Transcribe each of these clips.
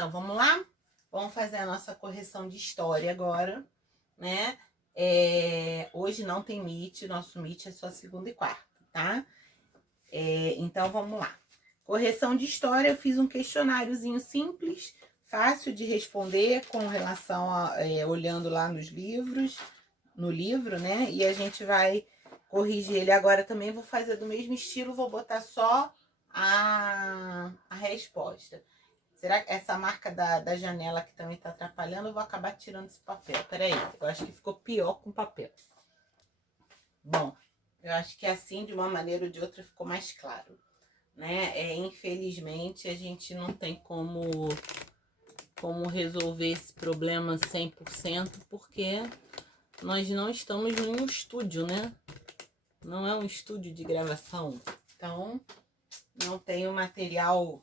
Então, vamos lá? Vamos fazer a nossa correção de história agora, né? Hoje não tem Meet, nosso Meet é só segunda e quarta, tá? Então, vamos lá. Correção de história, eu fiz um questionáriozinho simples, fácil de responder com relação a... olhando lá nos livros, no livro, né? E a gente vai corrigir ele agora também, vou fazer do mesmo estilo, vou botar só a resposta. Será que essa marca da janela que também tá atrapalhando, eu vou acabar tirando esse papel. Peraí, eu acho que ficou pior com papel. Bom, eu acho que assim, de uma maneira ou de outra, ficou mais claro, né? Infelizmente, a gente não tem como resolver esse problema 100%, porque nós não estamos em um estúdio, né? Não é um estúdio de gravação. Então, não tenho material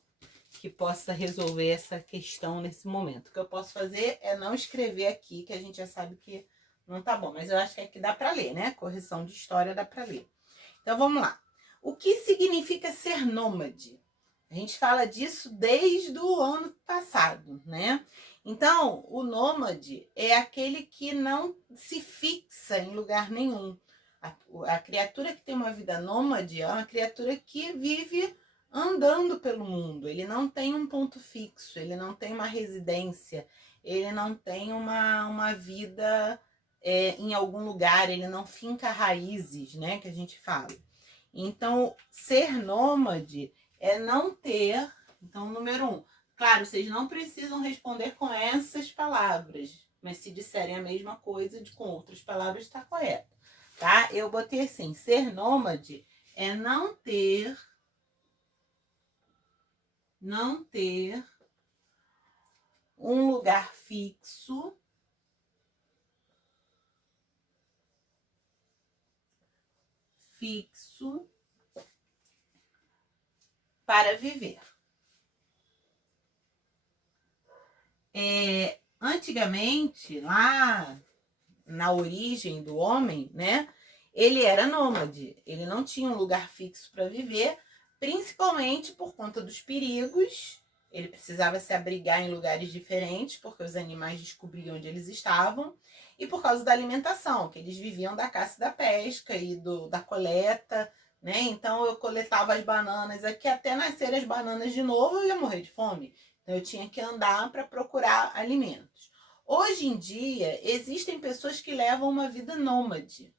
que possa resolver essa questão nesse momento. O que eu posso fazer é não escrever aqui, que a gente já sabe que não tá bom. Mas eu acho que aqui dá para ler, né? Correção de história dá para ler. Então, vamos lá. O que significa ser nômade? A gente fala disso desde o ano passado, né? Então, o nômade é aquele que não se fixa em lugar nenhum. A criatura que tem uma vida nômade é uma criatura que vive andando pelo mundo. Ele não tem um ponto fixo, ele não tem uma residência, ele não tem uma vida em algum lugar, ele não finca raízes, né, que a gente fala. Então, ser nômade é não ter... Então, número 1, claro, vocês não precisam responder com essas palavras, mas se disserem a mesma coisa com outras palavras, está correto, tá? Eu botei assim, ser nômade é não ter um lugar fixo para viver. Antigamente, lá na origem do homem, né, ele era nômade, ele não tinha um lugar fixo para viver, principalmente por conta dos perigos. Ele precisava se abrigar em lugares diferentes, porque os animais descobriam onde eles estavam, e por causa da alimentação, que eles viviam da caça e da pesca e da coleta, né? Então eu coletava as bananas aqui, até nascerem as bananas de novo, eu ia morrer de fome. Então eu tinha que andar para procurar alimentos. Hoje em dia, existem pessoas que levam uma vida nômade,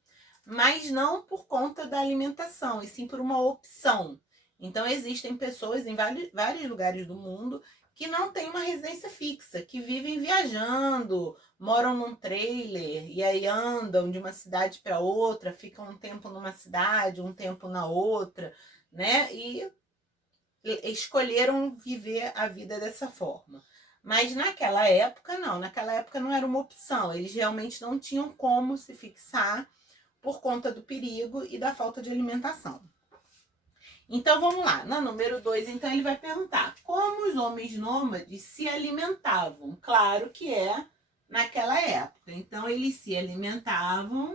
mas não por conta da alimentação, e sim por uma opção. Então, existem pessoas em vários lugares do mundo que não têm uma residência fixa, que vivem viajando, moram num trailer e aí andam de uma cidade para outra, ficam um tempo numa cidade, um tempo na outra, né? E escolheram viver a vida dessa forma. Mas naquela época, não. Naquela época não era uma opção. Eles realmente não tinham como se fixar por conta do perigo e da falta de alimentação. Então, vamos lá. Na número 2, então, ele vai perguntar como os homens nômades se alimentavam. Claro que é naquela época. Então, eles se alimentavam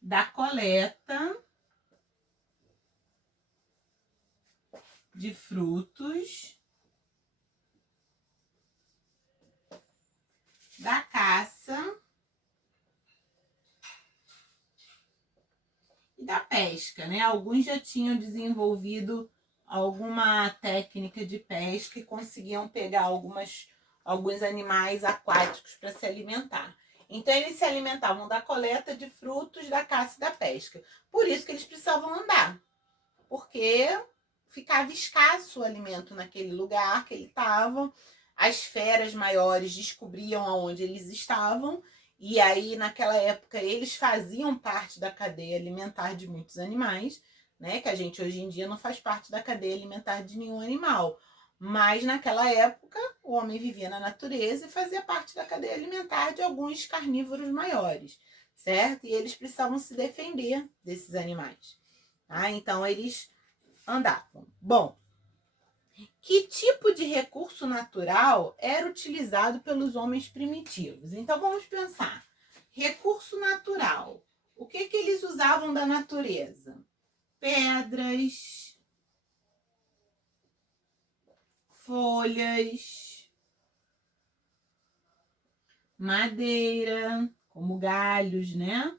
da coleta de frutos, da caça e da pesca, né? Alguns já tinham desenvolvido alguma técnica de pesca e conseguiam pegar alguns animais aquáticos para se alimentar. Então, eles se alimentavam da coleta de frutos, da caça e da pesca. Por isso que eles precisavam andar, porque ficava escasso o alimento naquele lugar que ele estava. As feras maiores descobriam aonde eles estavam, e aí naquela época eles faziam parte da cadeia alimentar de muitos animais, né? Que a gente hoje em dia não faz parte da cadeia alimentar de nenhum animal. Mas naquela época o homem vivia na natureza e fazia parte da cadeia alimentar de alguns carnívoros maiores, certo? E eles precisavam se defender desses animais, tá? Então eles andavam. Bom, que tipo de recurso natural era utilizado pelos homens primitivos? Então, vamos pensar. Recurso natural. O que eles usavam da natureza? pedras, folhas, madeira, como galhos, né?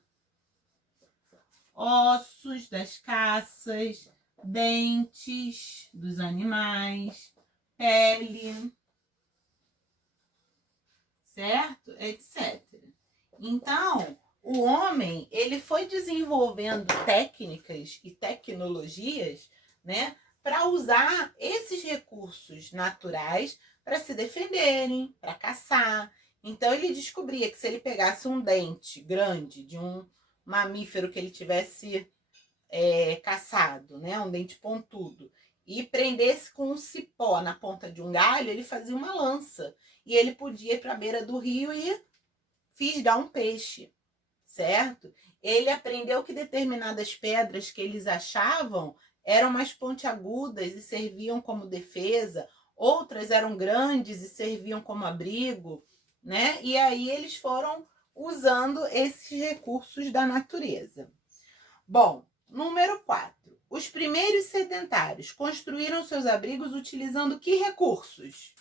Ossos das caças, dentes dos animais, pele, certo? Etc. Então, o homem, ele foi desenvolvendo técnicas e tecnologias, né, para usar esses recursos naturais para se defenderem, para caçar. Então, ele descobria que se ele pegasse um dente grande de um mamífero que ele tivesse caçado, né, um dente pontudo, e prendesse com um cipó na ponta de um galho, ele fazia uma lança. E ele podia ir para a beira do rio e fisgar um peixe, certo? Ele aprendeu que determinadas pedras que eles achavam eram mais pontiagudas e serviam como defesa, outras eram grandes e serviam como abrigo, né? E aí eles foram usando esses recursos da natureza. Bom, número 4. Os primeiros sedentários construíram seus abrigos utilizando que recursos?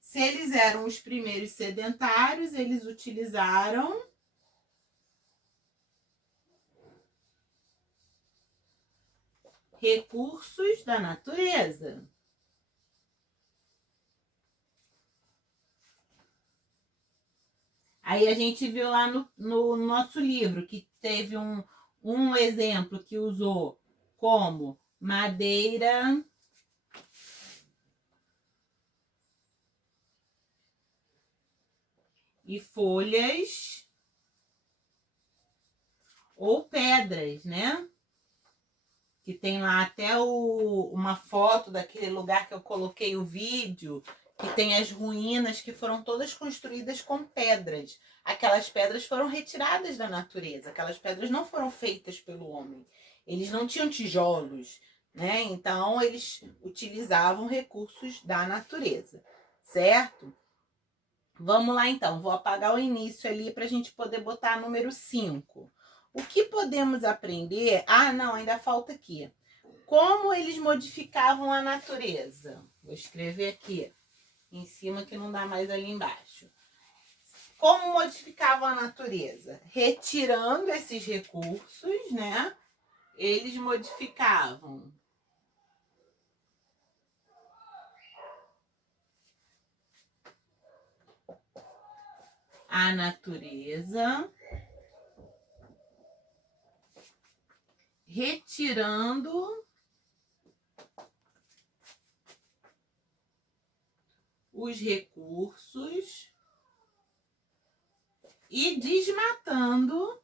Se eles eram os primeiros sedentários, eles utilizaram recursos da natureza. Aí a gente viu lá no nosso livro que teve um exemplo que usou como madeira, e folhas ou pedras, né? Que tem lá até uma foto daquele lugar que eu coloquei o vídeo, que tem as ruínas que foram todas construídas com pedras. Aquelas pedras foram retiradas da natureza, aquelas pedras não foram feitas pelo homem. Eles não tinham tijolos, né? Então eles utilizavam recursos da natureza, certo? Vamos lá então, vou apagar o início ali para a gente poder botar número 5. O que podemos aprender? Ah, não, ainda falta aqui. Como eles modificavam a natureza? Vou escrever aqui em cima que não dá mais ali embaixo. Como modificavam a natureza? Retirando esses recursos, né? Eles modificavam a natureza, retirando os recursos e desmatando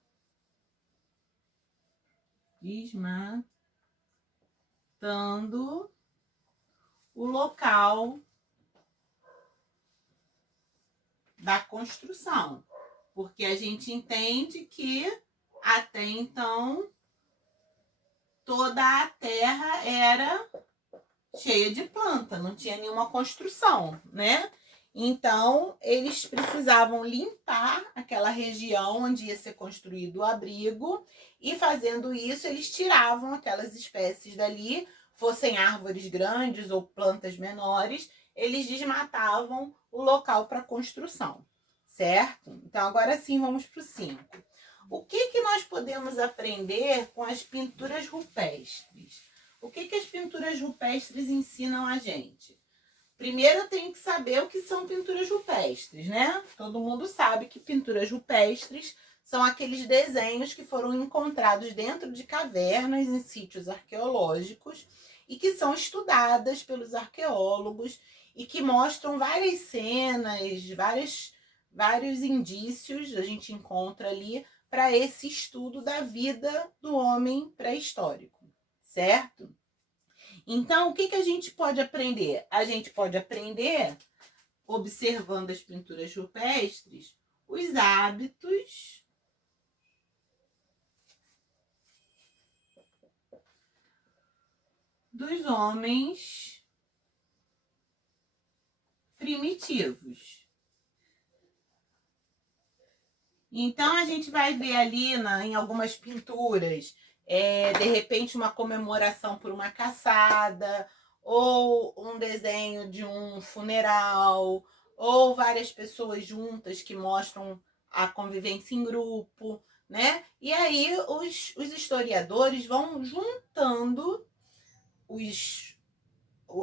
o local da construção. Porque a gente entende que até então toda a terra era cheia de planta, não tinha nenhuma construção, né? Então, eles precisavam limpar aquela região onde ia ser construído o abrigo e fazendo isso, eles tiravam aquelas espécies dali, fossem árvores grandes ou plantas menores, eles desmatavam o local para construção, certo? Então, agora sim, vamos para o 5. O que nós podemos aprender com as pinturas rupestres? O que as pinturas rupestres ensinam a gente? Primeiro eu tenho que saber o que são pinturas rupestres, né? Todo mundo sabe que pinturas rupestres são aqueles desenhos que foram encontrados dentro de cavernas em sítios arqueológicos e que são estudadas pelos arqueólogos e que mostram várias cenas, vários indícios a gente encontra ali para esse estudo da vida do homem pré-histórico, certo? Então, o que a gente pode aprender? A gente pode aprender, observando as pinturas rupestres, os hábitos dos homens primitivos. Então, a gente vai ver ali em algumas pinturas de repente uma comemoração por uma caçada, ou um desenho de um funeral, ou várias pessoas juntas que mostram a convivência em grupo, né? E aí os historiadores vão juntando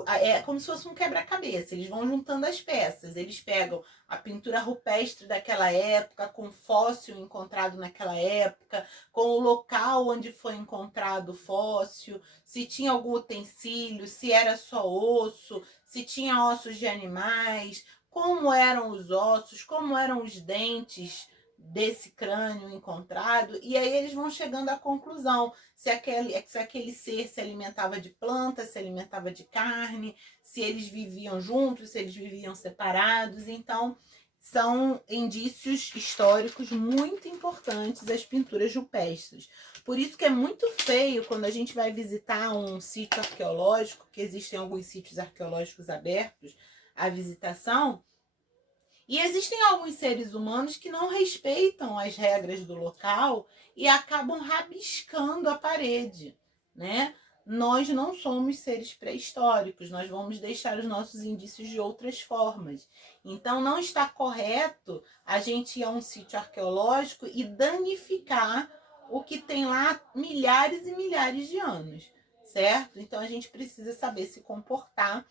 é como se fosse um quebra-cabeça. Eles vão juntando as peças. Eles pegam a pintura rupestre daquela época, com fóssil encontrado naquela época, com o local onde foi encontrado o fóssil, se tinha algum utensílio, se era só osso, se tinha ossos de animais, como eram os ossos, como eram os dentes desse crânio encontrado, e aí eles vão chegando à conclusão se aquele ser se alimentava de planta, se alimentava de carne, se eles viviam juntos, se eles viviam separados. Então, são indícios históricos muito importantes as pinturas rupestres. Por isso que é muito feio quando a gente vai visitar um sítio arqueológico, que existem alguns sítios arqueológicos abertos à visitação, e existem alguns seres humanos que não respeitam as regras do local e acabam rabiscando a parede, né? Nós não somos seres pré-históricos, nós vamos deixar os nossos indícios de outras formas. Então, não está correto a gente ir a um sítio arqueológico e danificar o que tem lá milhares e milhares de anos, certo? Então, a gente precisa saber se comportar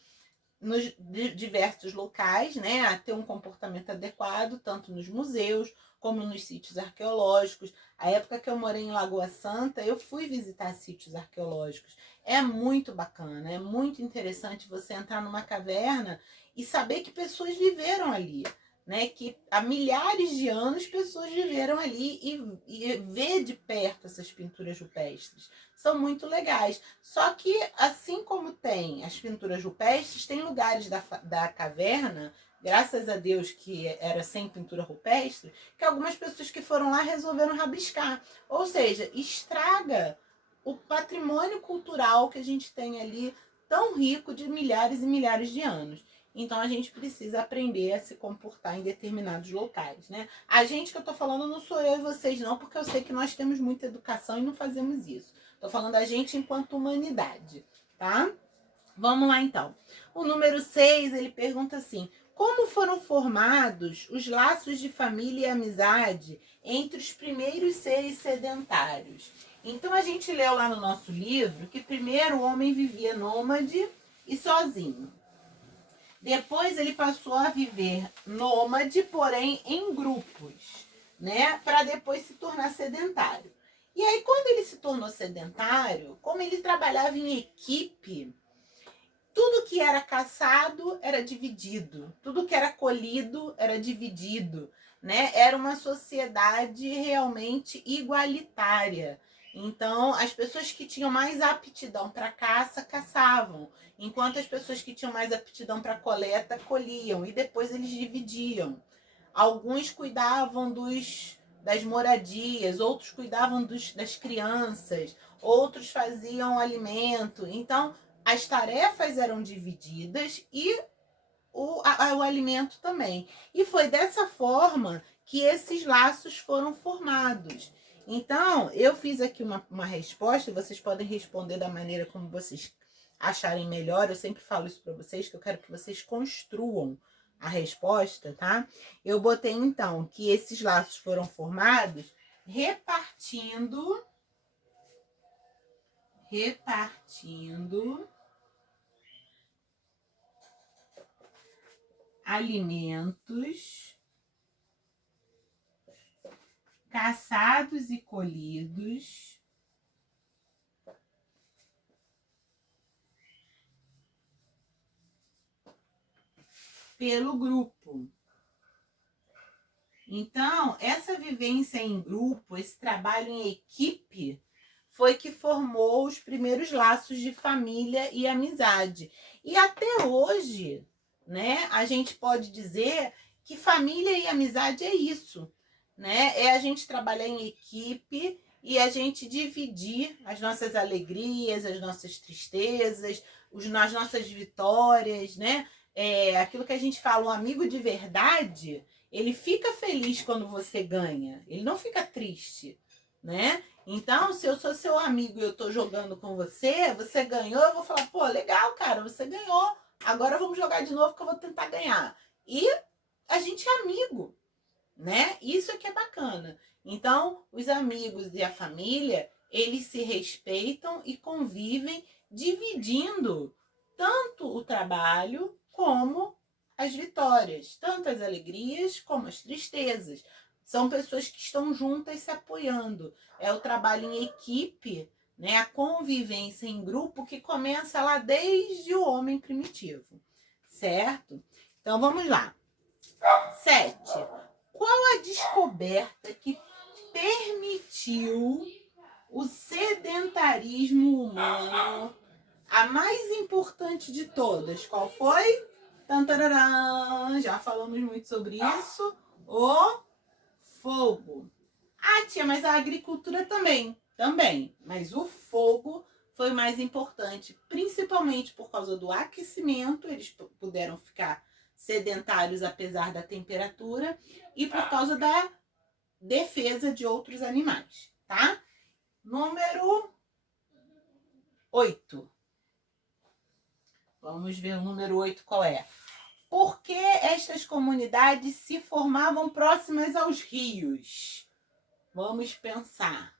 nos diversos locais, né, a ter um comportamento adequado, tanto nos museus como nos sítios arqueológicos. A época que eu morei em Lagoa Santa, eu fui visitar sítios arqueológicos. É muito bacana, é muito interessante você entrar numa caverna e saber que pessoas viveram ali, né, que há milhares de anos pessoas viveram ali e ver de perto essas pinturas rupestres. São muito legais. Só que, assim como tem as pinturas rupestres, tem lugares da caverna, graças a Deus que era sem pintura rupestre, que algumas pessoas que foram lá resolveram rabiscar. Ou seja, estraga o patrimônio cultural que a gente tem ali, tão rico, de milhares e milhares de anos. Então, a gente precisa aprender a se comportar em determinados locais, né? A gente que eu tô falando não sou eu e vocês não, porque eu sei que nós temos muita educação e não fazemos isso. Tô falando a gente enquanto humanidade, tá? Vamos lá, então. O número 6, ele pergunta assim: como foram formados os laços de família e amizade entre os primeiros seres sedentários? Então, a gente leu lá no nosso livro que primeiro o homem vivia nômade e sozinho. Depois ele passou a viver nômade, porém em grupos, né? Para depois se tornar sedentário. E aí, quando ele se tornou sedentário, como ele trabalhava em equipe, tudo que era caçado era dividido, tudo que era colhido era dividido, né? Era uma sociedade realmente igualitária. Então, as pessoas que tinham mais aptidão para caça, caçavam, enquanto as pessoas que tinham mais aptidão para coleta, colhiam, e depois eles dividiam. Alguns cuidavam das moradias, outros cuidavam das crianças, outros faziam alimento. Então, as tarefas eram divididas e o alimento também. E foi dessa forma que esses laços foram formados. Então, eu fiz aqui uma resposta, e vocês podem responder da maneira como vocês acharem melhor. Eu sempre falo isso para vocês, que eu quero que vocês construam a resposta, tá? Eu botei, então, que esses laços foram formados repartindo alimentos caçados e colhidos pelo grupo. Então, essa vivência em grupo, esse trabalho em equipe, foi que formou os primeiros laços de família e amizade. E até hoje, né, a gente pode dizer que família e amizade é isso, né? É a gente trabalhar em equipe e a gente dividir as nossas alegrias, as nossas tristezas, as nossas vitórias, né? Aquilo que a gente fala, um amigo de verdade, ele fica feliz quando você ganha, ele não fica triste, né? Então, se eu sou seu amigo e eu tô jogando com você, você ganhou, eu vou falar, pô, legal, cara, você ganhou. Agora vamos jogar de novo que eu vou tentar ganhar. E a gente é amigo, né? Isso é que é bacana. Então, os amigos e a família, eles se respeitam e convivem dividindo tanto o trabalho como as vitórias, tanto as alegrias como as tristezas. São pessoas que estão juntas se apoiando. É o trabalho em equipe, né? A convivência em grupo que começa lá desde o homem primitivo, certo? Então vamos lá. 7. Qual a descoberta que permitiu o sedentarismo humano? A mais importante de todas, qual foi? Tantararã, já falamos muito sobre isso. O fogo. Ah, tia, mas a agricultura também. Também. Mas o fogo foi mais importante, principalmente por causa do aquecimento. Eles puderam ficar sedentários apesar da temperatura e por causa da defesa de outros animais, tá? Número 8. Vamos ver o número 8 qual é. Por que estas comunidades se formavam próximas aos rios? Vamos pensar.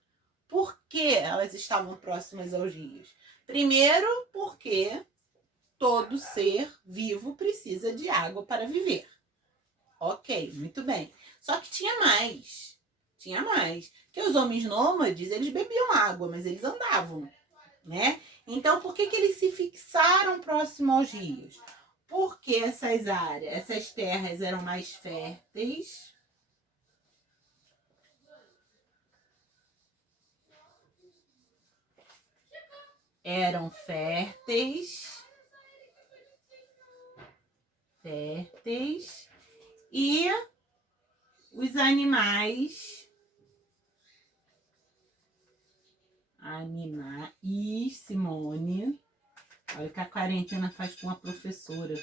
Por que elas estavam próximas aos rios? Primeiro, porque todo ser vivo precisa de água para viver. Ok, muito bem. Só que tinha mais. Tinha mais. Porque os homens nômades, eles bebiam água, mas eles andavam, né? Então, por que eles se fixaram próximo aos rios? Porque essas áreas, essas terras eram mais férteis. Eram férteis. E os animais. Simone. Olha o que a quarentena faz com a professora.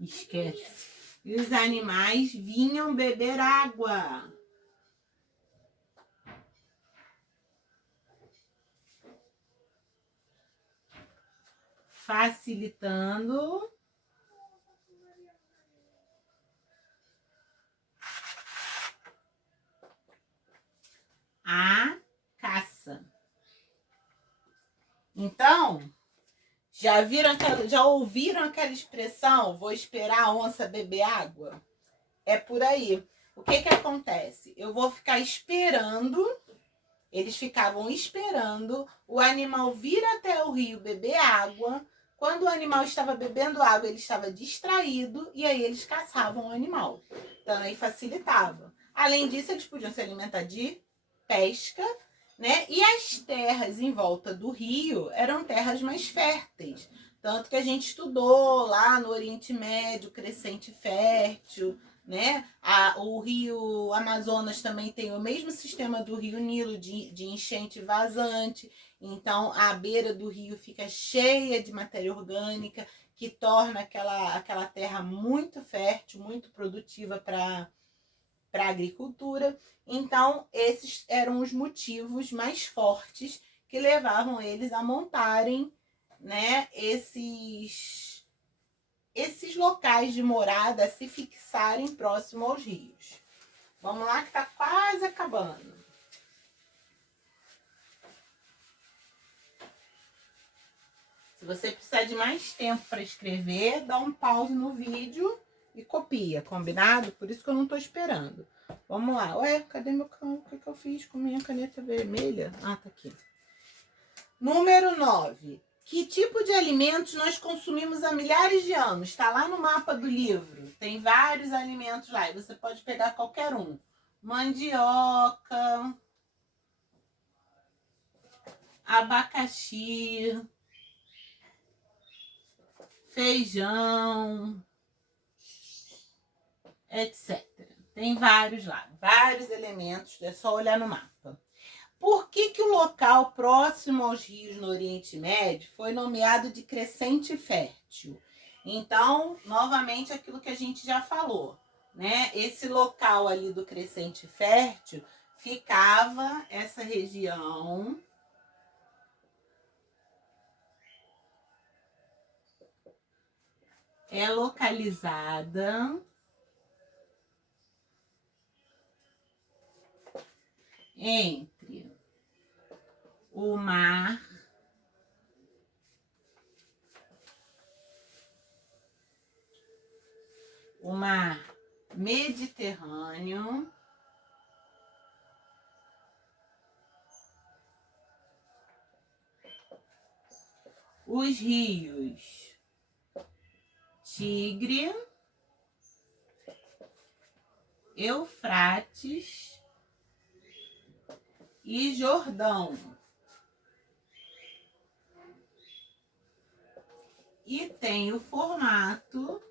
Esquece. E os animais vinham beber água. Facilitando a caça. Então, já ouviram aquela expressão, vou esperar a onça beber água? É por aí. O que acontece? Eu vou ficar esperando, eles ficavam esperando o animal vir até o rio beber água. Quando o animal estava bebendo água, ele estava distraído e aí eles caçavam o animal. Também facilitava. Além disso, eles podiam se alimentar de pesca, né? E as terras em volta do rio eram terras mais férteis. Tanto que a gente estudou lá no Oriente Médio, crescente fértil, né? O rio Amazonas também tem o mesmo sistema do rio Nilo de enchente vazante. Então, a beira do rio fica cheia de matéria orgânica, que torna aquela terra muito fértil, muito produtiva para a agricultura. Então, esses eram os motivos mais fortes que levavam eles a montarem, né, esses locais de morada, a se fixarem próximo aos rios. Vamos lá que está quase acabando. Se você precisar de mais tempo para escrever, dá um pause no vídeo e copia, combinado? Por isso que eu não estou esperando. Vamos lá. Ué, cadê meu cão? O que eu fiz com minha caneta vermelha? Ah, tá aqui. Número 9. Que tipo de alimentos nós consumimos há milhares de anos? Está lá no mapa do livro. Tem vários alimentos lá e você pode pegar qualquer um. Mandioca, abacaxi, feijão, etc. Tem vários lá, vários elementos, é só olhar no mapa. Por que o local próximo aos rios no Oriente Médio foi nomeado de crescente fértil? Então, novamente, aquilo que a gente já falou, né? Esse local ali do crescente fértil ficava essa região é localizada entre o mar Mediterrâneo os rios Tigre, Eufrates e Jordão. E tem o formato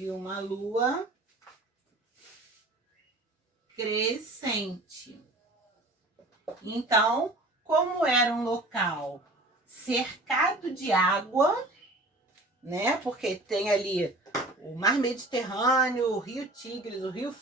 de uma lua crescente. Então, como era um local cercado de água, né? Porque tem ali o Mar Mediterrâneo, o Rio Tigre, o Rio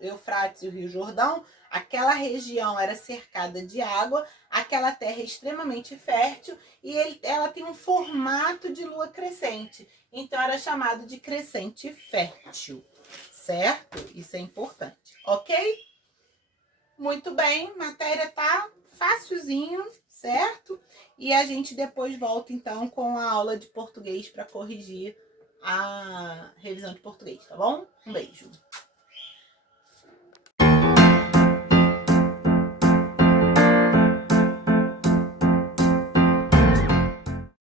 Eufrates e o Rio Jordão. Aquela região era cercada de água, aquela terra é extremamente fértil e ela tem um formato de lua crescente. Então, era chamado de crescente fértil, certo? Isso é importante, ok? Muito bem, matéria tá facilzinho, certo? E a gente depois volta, então, com a aula de português para corrigir a revisão de português, tá bom? Um beijo.